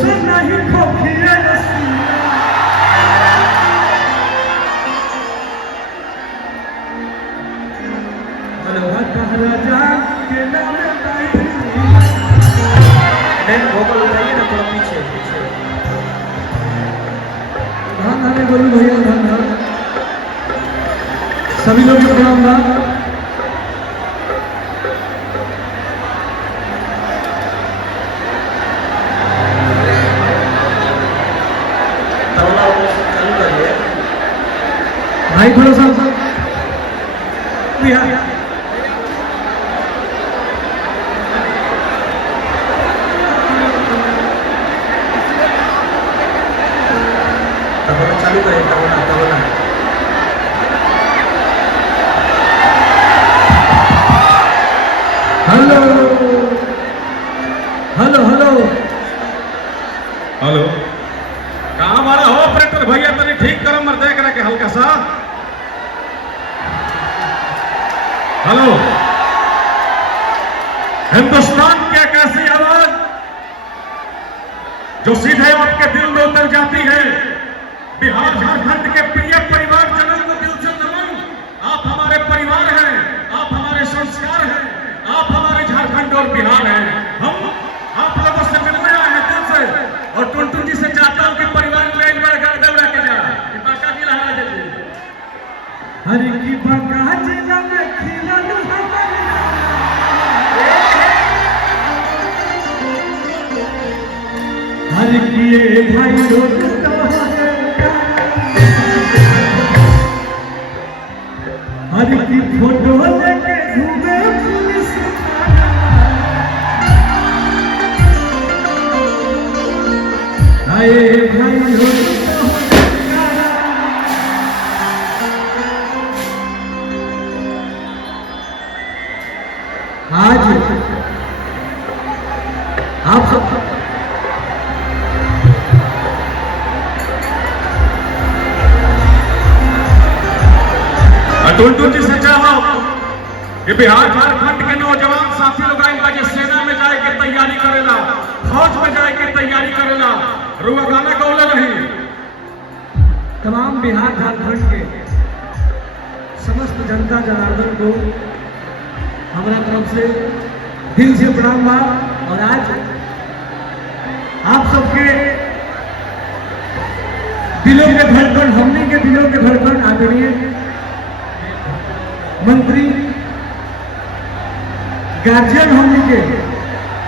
से नहीं खोखिए रसीला मलवा कहरा जान के नाम ताई भोकल उठाइए ना थोड़ा पीछे पीछे। धान धाने गोलू भैया धान धान सभी लोग को प्रणाम ना तबला चालू करिए भाई थोड़ा सा बिहार तबला चालू करिए tabla tabla. Hello hello hello hello कहाँ वाला हो ऑपरेटर भैया तनी ठीक करो मर देख रहा के हल्का सा। हेलो हिंदुस्तान की एक ऐसी आवाज जो सीधे आपके दिल में उतर जाती है। बिहार झारखंड के प्रिय परिवार जनों को दिल से नमन। आप हमारे परिवार हैं, आप हमारे संस्कार हैं, आप हमारे झारखंड और बिहार हैं। हम आप लोगों से मिलने आए हैं दिल से और टुनटुन जी से चाहता हूं कि परिवार में एक बार गर्दन उड़ा के जाए कि बाका जी लहरा दीजिए। हर की बका जिला में खिलन हर किए भाई लोग हर की फोटो लेके घूमे पुलिस आए भाई लोग आज आप सब टुनटुन जी से चाहो कि बिहार झारखंड के नौजवान साथी लोग आएंगे जो सेना में जाए के तैयारी करेला, फौज में जाए के तैयारी करेला, रुआ गाना गौले नहीं। तमाम बिहार झारखंड के समस्त जनता जनार्दन को हमारा तरफ से दिल से प्रणाम बा। और आज आप सबके दिलों के धड़कन हमने के दिलों के धड़कन आदरणीय मंत्री गार्जियन हमने के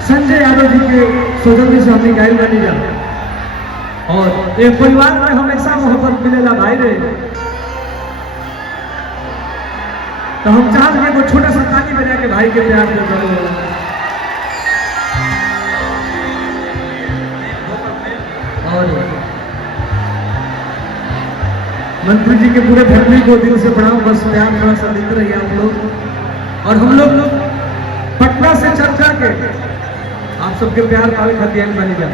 संजय यादव जी के सौजन्य से हमने गाय मानी जा और एक परिवार में हमेशा मोहब्बत मिलेला भाई रे। तो हम चाहते हैं कोई छोटा सा ताली बजा के भाई के प्यार में करो। और मंत्री जी के पूरे फैमिली को दिल से प्रणाम। बस प्यार थोड़ा सा देते रहिए आप लोग। और हम लोग पटना से चर्चा के आप सबके प्यार पावे खातिर बनी जा।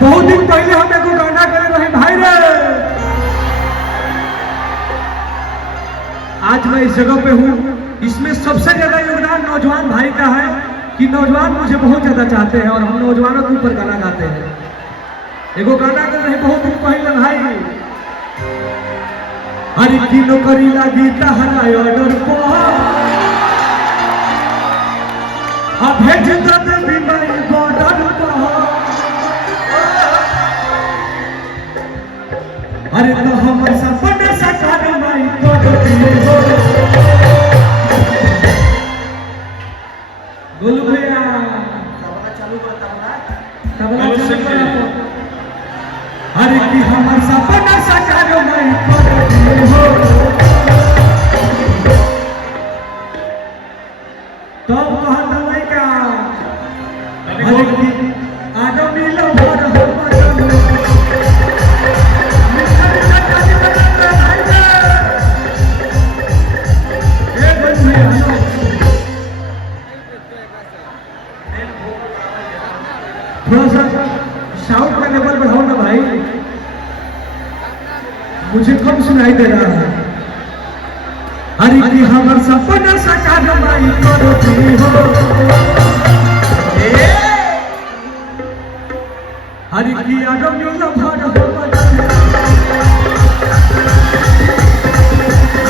बहुत दिन पहले हम एगो गाना करे रहे भाई रे। आज मैं इस जगह पे हूँ। इसमें सबसे ज्यादा योगदान नौजवान भाई का है कि नौजवान मुझे बहुत ज्यादा चाहते हैं और हम नौजवानों के ऊपर गाना गाते हैं। एगो गाना कर रहे बहुत दिन पहले भाई हर की नौकरी लगी तहरा ऑर्डर पर भेज देवी माई बॉर्डर पर। अरे तो हम सपने सकार माई बोलू भैया तबला चालू कर तबला तबला चालू कर। अरे की हमर सपना सकार माई हो तब कहता भाई का अरे की आदो मिलो भर हो थोड़ा सा शाउट का लेवल बढ़ाओ ना भाई, मुझे कम सुनाई दे रहा है। हरि की हमर सपना साकार माई करती हो हरि की आगम यो न भाग हो बजाने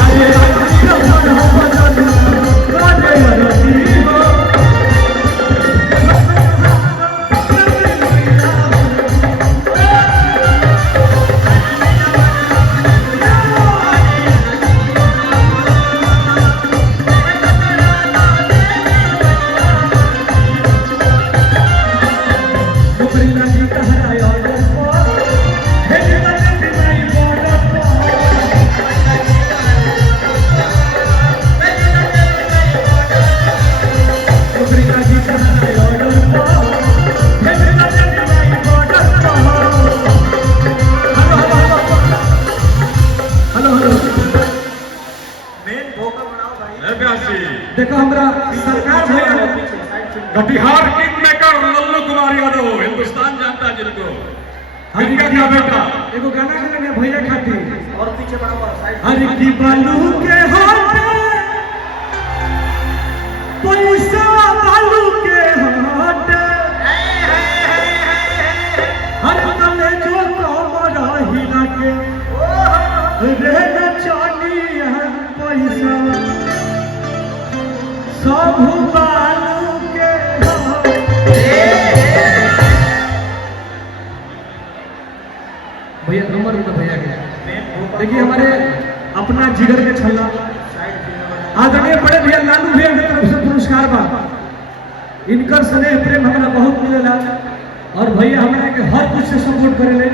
अरे हरि न भाग हो बजाने राजे रति हो देखो हमारा सरकार भैया कटिहार किंग मेकर लल्लू कुमार यादव हिंदुस्तान जानता जिनको इनका क्या बेटा एगो गाना के लगे भैया खातिर और पीछे बड़ा हुआ साइड हरि की बालू के हाथ पैसा बालू के हाथ हर तले जो कमरा हिला के रे चानी पैसा सब बालू के हाथ भैया नंबर में भैया के देखिए हमारे अपना जिगर के छल्ला आदरणीय बड़े भैया लालू भैया की तरफ से पुरस्कार बा इनकर स्नेह प्रेम हमरा बहुत मिलेला और भैया हमरा के हर कुछ से सपोर्ट करेले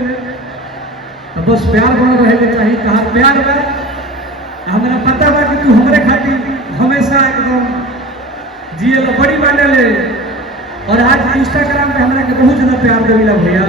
तो बस प्यार बना रहे के चाहिए कहा प्यार बा हमरा पता बा कि तू हमरे खातिर हमेशा एकदम जिए बड़ी माने ले और आज इंस्टाग्राम पे हमरा के बहुत ज्यादा प्यार देला भैया।